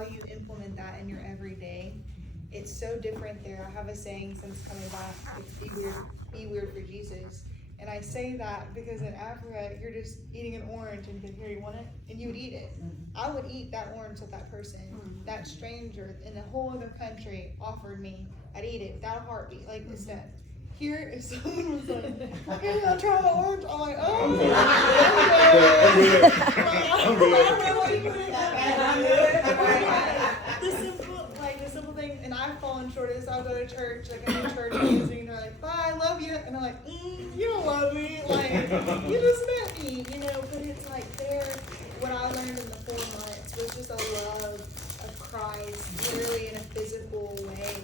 how you implement that in your everyday. It's so different there. I have a saying since coming back, it's be weird for Jesus. And I say that because in Africa, you're just eating an orange and here, you want it? And you would eat it. I would eat that orange with that person. That stranger in a whole other country offered me, I'd eat it without a heartbeat, like this stuff. Here, if someone was like, hey, I'll try my orange, I'm like, oh, I'm good. I'm good. I don't know what you put in that. The simple thing, and I've fallen short of this. I'll go to church, like I'm in church music, and they're like, bye, I love you. And I'm like, you don't love me. Like, you just met me, you know, but it's like there, what I learned in the 4 months was just a love of Christ, literally in a physical way.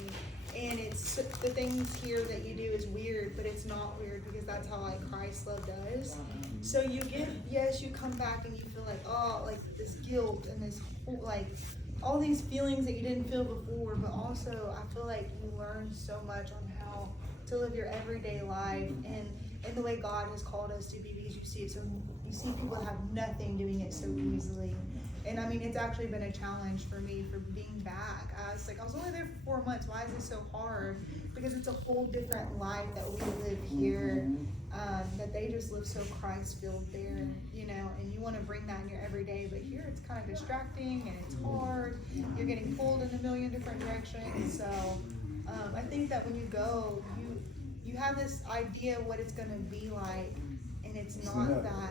And it's the things here that you do is weird, but it's not weird because that's how like Christ's love does. So you get, yes, you come back and you feel like, oh, like this guilt and this whole, like all these feelings that you didn't feel before, but also I feel like you learn so much on how to live your everyday life and the way God has called us to be, because you see it so, you see people that have nothing doing it so easily. And I mean, it's actually been a challenge for me for being back. I was only there for 4 months. Why is this so hard? Because it's a whole different life that we live here, that they just live so Christ-filled there, you know, and you want to bring that in your everyday, but here it's kind of distracting and it's hard. You're getting pulled in a million different directions. So I think that when you go, you have this idea of what it's going to be like, and it's not that.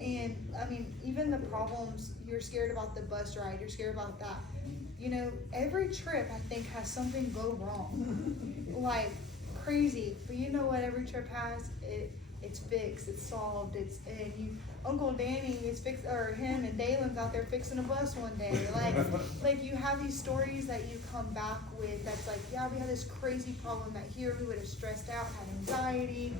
And I mean, even the problems, you're scared about the bus ride, you're scared about that. You know, every trip I think has something go wrong, like crazy. But you know what? Every trip has it's fixed, it's solved. Uncle Danny is fixed, or him and Dalen's out there fixing a bus one day. Like you have these stories that you come back with. That's like, yeah, we had this crazy problem that here we would have stressed out, had anxiety.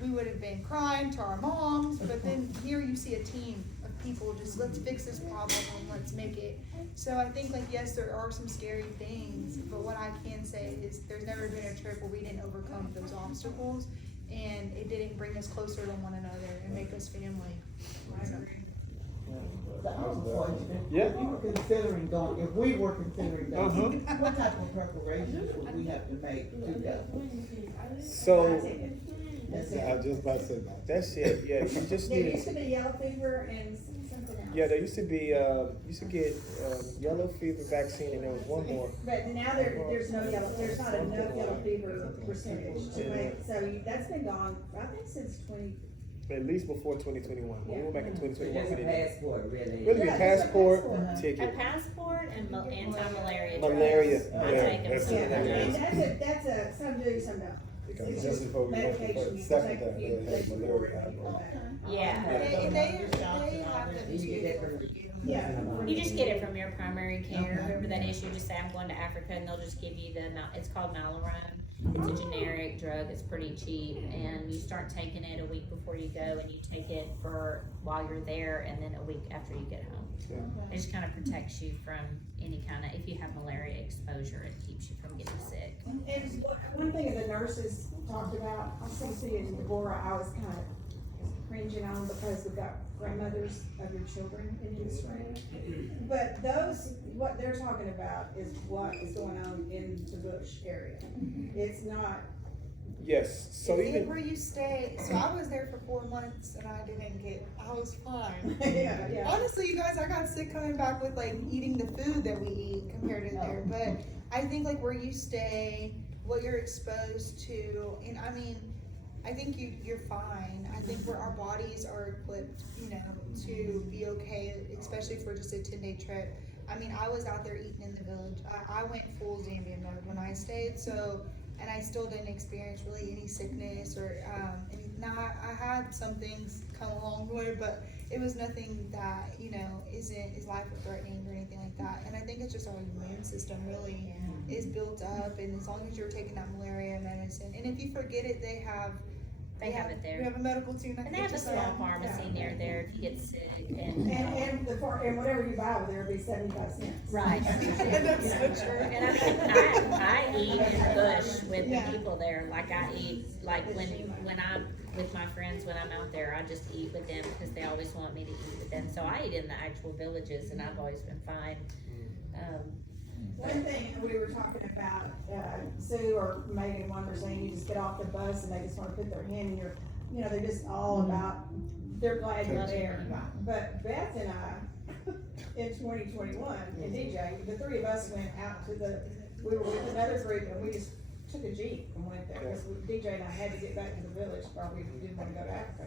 We would have been crying to our moms, but then here you see a team of people just, let's fix this problem and let's make it. So I think, like, yes, there are some scary things, but what I can say is there's never been a trip where we didn't overcome those obstacles, and it didn't bring us closer to one another and make us family. So. Yeah. If you were considering going, if we were considering going, what type of preparations would we have to make to go? So, I was just about to say that. That's it. Yeah, you just There need. used to be yellow fever and something else. Yeah, there used to be. Used to get yellow fever vaccine, and there was one more. But now there's no yellow, there's not enough yellow fever percentage to make, so that's been gone, I think since At least before 2021. When we went back in 2021, It's we just a didn't. passport, really. Really, Yeah, a just a passport, passport. A ticket, passport and anti-malaria drugs. malaria. I Yeah, take 'em. that's Yeah, it. and that's a, some do, some don't. Because It's just just before we went to medication, the you second take a time, few they had days before malaria. and you come back. Yeah. They have them You get that too. from- Yeah. You just get it from your primary care, whoever that is. You just say, I'm going to Africa, and they'll just give you it's called Malarone. It's a generic drug, it's pretty cheap, and you start taking it a week before you go, and you take it for while you're there, and then a week after you get home. It just kind of protects you from any kind of, if you have malaria exposure, it keeps you from getting sick. And one thing the nurses talked about, I see Cece and Deborah, I was kind of cringing on because we've got grandmothers of your children in this room. But what they're talking about is what is going on in the bush area. It's not. Yes. So It's even where you stay. So I was there for 4 months and I was fine. Yeah. Honestly, you guys, I got sick coming back with like eating the food that we eat compared to there. But I think like where you stay, what you're exposed to, and I mean, I think you're fine. I think where our bodies are equipped, you know, to be okay, especially for just a 10-day trip. I mean, I was out there eating in the village. I went full Zambia mode when I stayed, so, and I still didn't experience really any sickness or I had some things come along the way, but it was nothing that, you know, is life-threatening or anything like that. And I think it's just our immune system really is built up, and as long as you're taking that malaria medicine, and if you forget it, they have it there. We have a medical team. And they have a small pharmacy near there if you get sick. And whatever you buy over there will be 75 cents. right. That's so true. And I eat in the bush with the people there. Like I eat, like when I'm with my friends, when I'm out there, I just eat with them because they always want me to eat with them. So I eat in the actual villages, and I've always been fine. One thing we were talking about, Sue or Megan, one were saying you just get off the bus and they just wanna put their hand in your, you know, they're just all about, they're glad you're there. But Beth and I, in 2021, and DJ, the three of us went out to we were with another group and we just took a Jeep and went there, because DJ and I had to get back to the village, or we didn't wanna go to Africa.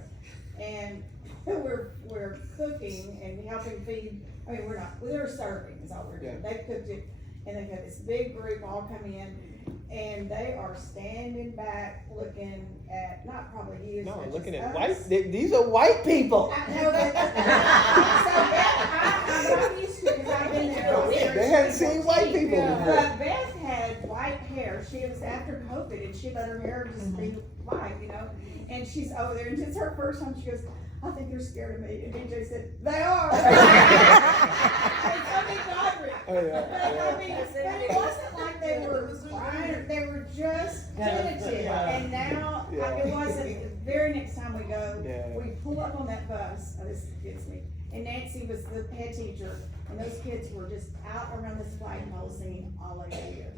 And we're cooking and helping feed, I mean, we're serving is all we're doing. Yeah. They cooked it, and they've got this big group all come in, and they are standing back looking at, not probably you. as No, much as looking at us. white, these are white people. I know, but, I'm used to it, because I've been there. They hadn't seen white people before. But Beth had white hair, she was after COVID, and she let her hair just be white, you know? And she's over there, and it's her first time, she goes, I think they're scared of me, and DJ said, they are. Oh, yeah, But I mean, but it wasn't like they were crying, they were just tentative, and now, it wasn't, the very next time we go, Yeah. we pull up on that bus, oh, this gets me, and Nancy was the head teacher, and those kids were just out around this flagpole singing Hallelujah.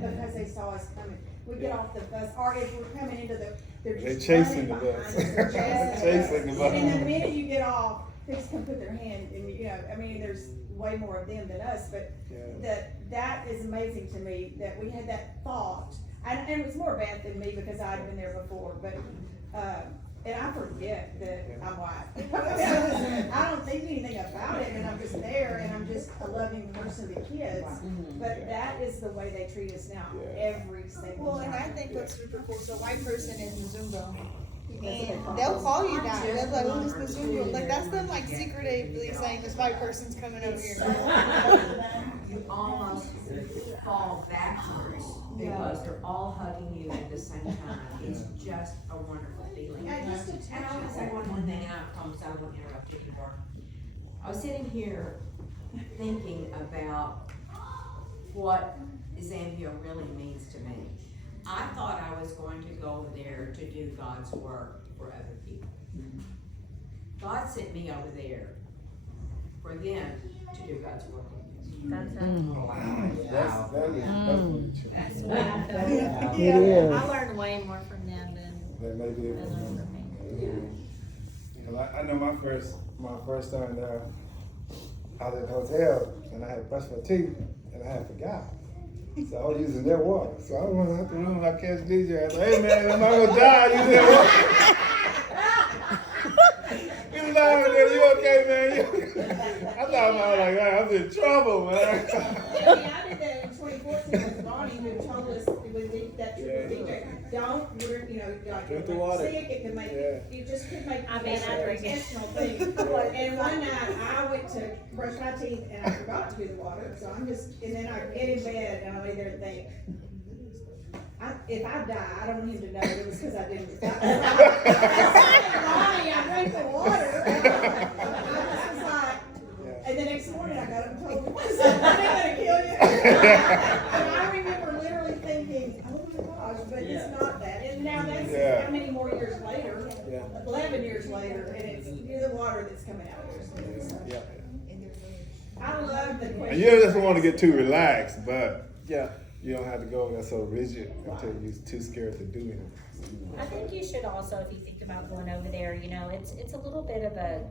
Because they saw us coming. We get off the bus, or if we're coming into they're They're just chasing the running bus. behind us, they're Chasing the bus. And the minute you get off, they just come put their hand, and you know, I mean, there's way more of them than us, but that is amazing to me, that we had that thought. And it was more Beth than me, because I'd been there before, but, and I forget that I'm white. I don't think anything about it, and I'm just there, and I'm just a loving person to kids. But that is the way they treat us now, every single Well, and I time. think what's super cool, so a white person is Zumba. And they'll call you that, they'll be like, oh, this is Zumba, like, that's them like secretively saying this white person's coming over here. You almost fall backwards because they're all hugging you at the same time. It's just a wonderful feeling. And just to And I want to say one more thing, and I promise I won't interrupt you anymore. I was sitting here thinking about what Zambia really means to me. I thought I was going to go over there to do God's work for other people. God sent me over there for them to do God's work. That's That is definitely true. That's what I felt. Yeah. I learned way more from them That may be than they learned from me. I know my first time there, I was at the hotel and I had brushed my teeth and I had forgot. So I was using their water. So I went out the room, I catch DJ, I was like, hey man, am I gonna die using their water? He was like, you okay, man? I thought I was like, hey, I'm in trouble, man. Yeah, I did that in 2014 with Bonnie, who told us, it was that trip with DJ, don't, you know, like, Drink the you're water. sick, it could make, you just could make. I mean, I drink it. Intentional thing. And one night, I went to brush my teeth, and I forgot to do the water, so I'm just, and then I get in bed, and I lay there and think, if I die, I don't want him to know it was because I didn't. Bonnie, I drank the water, and I was like, and the next morning I got up and told him, I said, I ain't gonna kill you. And I remember literally thinking, oh my gosh, but it's not that. And now that's how many more years later, 11 years later, and it's the water that's coming out of there. I love the question. And you just want to get too relaxed, but you don't have to go there so rigid until you're too scared to do anything. I think you should also, if you think about going over there, you know, it's a little bit of a,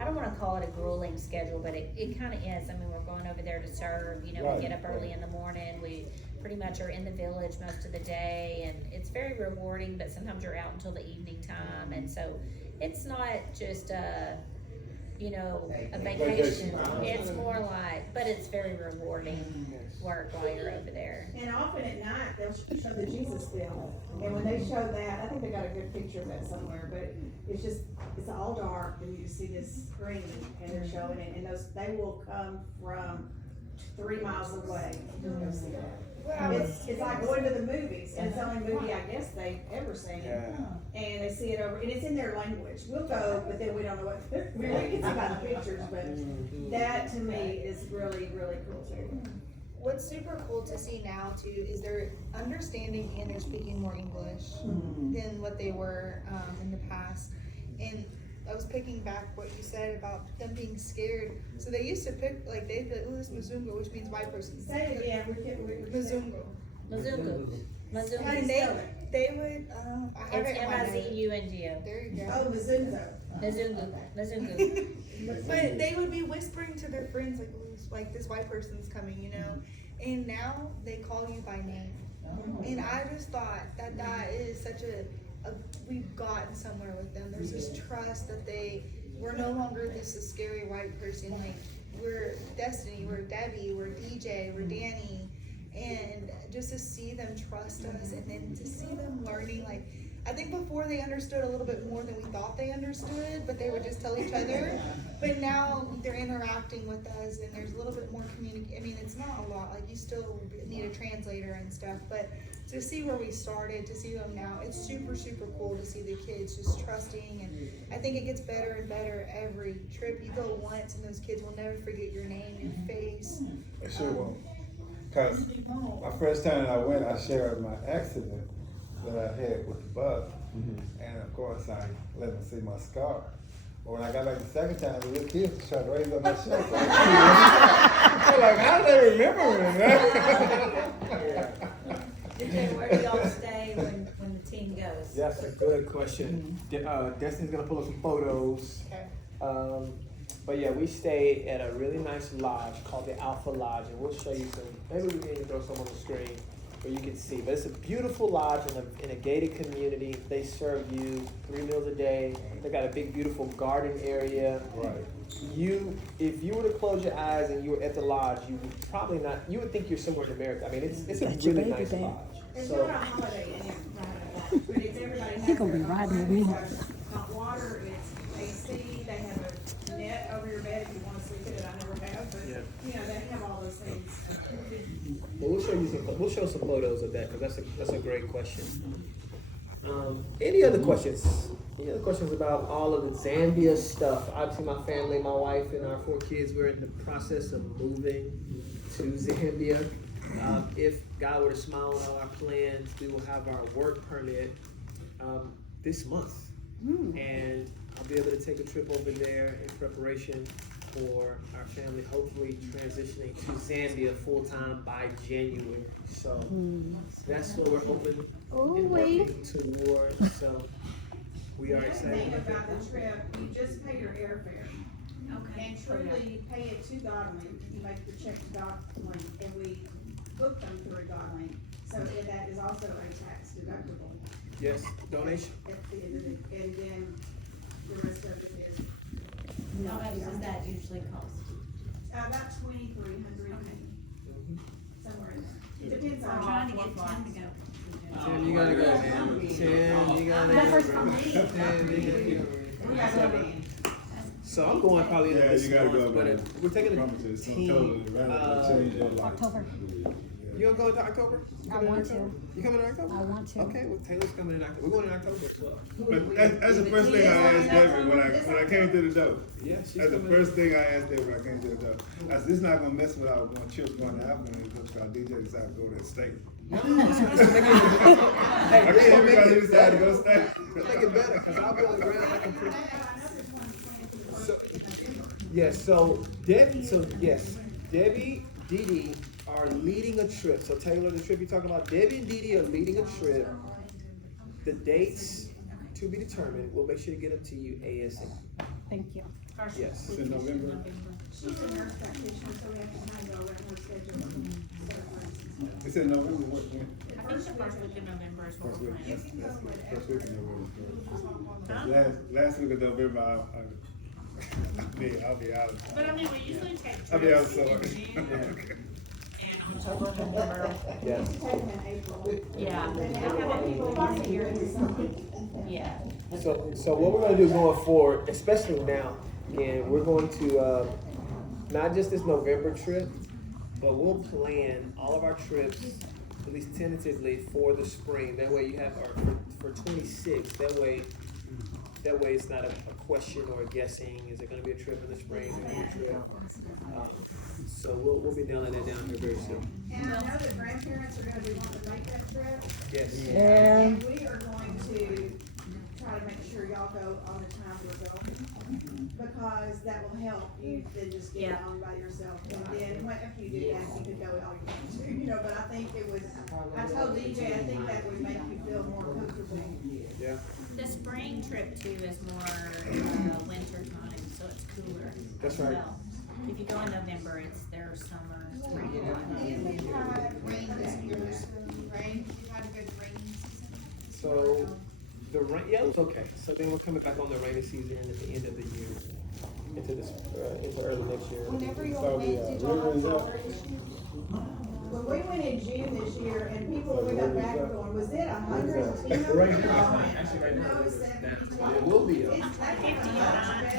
I don't wanna call it a grueling schedule, but it kinda is. I mean, we're going over there to serve, you know, we get up early in the morning, we pretty much are in the village most of the day, and it's very rewarding, but sometimes you're out until the evening time, and so it's not just you know, a vacation. It's more like, but it's very rewarding work while you're over there. And often at night, they'll show the Jesus film. And when they show that, I think they got a good picture of that somewhere, but it's all dark, and you just see this screen, and they're showing it, and they will come from 3 miles away to go see that. It's like going to the movies, and it's the only movie I guess they've ever seen. And they see it over, and it's in their language. We'll go, but then we don't know what, we can see by the pictures, but that to me is really, really cool too. What's super cool to see now too is they're understanding and they're speaking more English than what they were in the past. And I was picking back what you said about them being scared. So they used to pick, like, they'd be like, ooh, this Mzungu, which means white person. Say it again, we're Mzungu. Mzungu. Mzungu. And they would, I have It's it in my notes. M-I-Z-U-N-G-O. There you go. Oh, Mizungo. Mzungu. Mzungu. But they would be whispering to their friends, like, ooh, like this white person's coming, you know? And now they call you by name. And I just thought that is such we've gotten somewhere with them. There's this trust that we're no longer this scary white person. Like, we're Destiny, we're Debbie, we're DJ, we're Danny. And just to see them trust us and then to see them learning, like, I think before they understood a little bit more than we thought they understood, but they would just tell each other. But now they're interacting with us and there's a little bit more I mean, it's not a lot, like you still need a translator and stuff, but to see where we started, to see them now, it's super, super cool to see the kids just trusting. And I think it gets better and better every trip. You go once and those kids will never forget your name, your face. I sure won't. Cause my first time I went, I shared my accident that I had with the bus. And of course I let them see my scar. But when I got back the second time, the little kids was trying to raise up my shirt. I'm like, how do they remember me? DJ, where do y'all stay when the team goes? That's a good question. Destiny's gonna pull up some photos. Okay. But yeah, we stayed at a really nice lodge called the Alpha Lodge, and we'll show you some. Maybe we can even throw some on the screen where you can see. But it's a beautiful lodge in a gated community. They serve you 3 meals a day. They got a big, beautiful garden area. Right. If you were to close your eyes and you were at the lodge, you would probably not. You would think you're somewhere in America. I mean, it's a really nice lodge. There's So not a holiday in it, right? But it's everybody has. He gonna be their own riding thing. with me. It's hot water, it's AC, they have a net over your bed if you wanna sleep in it, I never have, but, Yeah. you know, they have all those things. well, we'll show some photos of that because that's a great question. Any other questions? Any other questions about all of the Zambia stuff? Obviously, my family, my wife, and our 4 kids, we're in the process of moving to Zambia. If God were to smile on all our plans, we will have our work permit this month. And I'll be able to take a trip over there in preparation for our family, hopefully transitioning to Zambia full-time by January. So that's what we're hoping and working towards. So we are The excited thing about that. about the trip, you just pay your airfare. And truly, you pay it to Godlink, you make the check to Godlink, and we book them through Godlink. So that is also a tax deductible Yes, donation. at the end of it, and then the rest of it is. How much does that usually cost? About 2,300. Somewhere in there. It depends on. I'm trying to get Tim to go. Tim, you gotta go, man. Tim, you gotta My go. first time. Tim, you gotta go. So I'm going probably into Yeah, this you gotta month, go, but man. we're taking a Promise you, it's gonna team. totally radically change your life. October. You gonna go into October? You I coming in want October? to. You coming in October? I want to. Okay, well Taylor's coming in October. We're going in October as well. But that's the first thing I asked David when I came through the door. Yeah, she's That's the coming. first thing I asked David when I came through the door. I said, this is not gonna mess with our trips going to Africa because DJ decided to go to the state. No, I can't hear because he decided to go state. Make it better, cause I'll be on the ground. I can pre- Yes, so Debbie, Dee Dee are leading a trip. So Taylor, the trip you're talking about, Debbie and Dee Dee are leading a trip. The dates to be determined. We'll make sure to get them to you ASAP. Thank you. Yes. It's in November. She's a nurse practitioner, so we have to kind of go around her schedule. It's in November, when? I think the first week of November is what First we're week, planning. that's first week in November. Last week of November, I'll be out of But I town. mean, we usually take I'll be out trips of in June okay. and October, November. Yes. Take them in April. Yeah. They have people last year in summer. Yeah. So what we're gonna do going forward, especially now, again, we're going to not just this November trip, but we'll plan all of our trips, at least tentatively, for the spring. That way you have for 26. That way it's not a question or a guessing. Is it gonna be a trip in the spring? Is it gonna be a trip? So we'll be nailing that down here very soon. And I know that grandparents are gonna be wanting to make that trip. Yes. Yeah. And we are going to try to make sure y'all go on the time we're going, because that will help you than just get Yeah. on by yourself. And then, when, if you did that, you could go all you want to, you know, but I think it was, I told DJ, I think that would make you feel more comfortable. Yeah. The spring trip too is more, winter time, so it's cooler. That's right. Well, if you go in November, it's their summer, spring time. And we've had rain this year, right? We've had a good rain season. So, the rain, yeah, it's okay. So then we're coming back on the rainy season at the end of the year, into this, into early next year. Whenever y'all So went, the did y'all have river is water up. issues? When we went in June this year, and people, we got back going, was it 110? Right now. No, it was 72. It will be. It's like 50.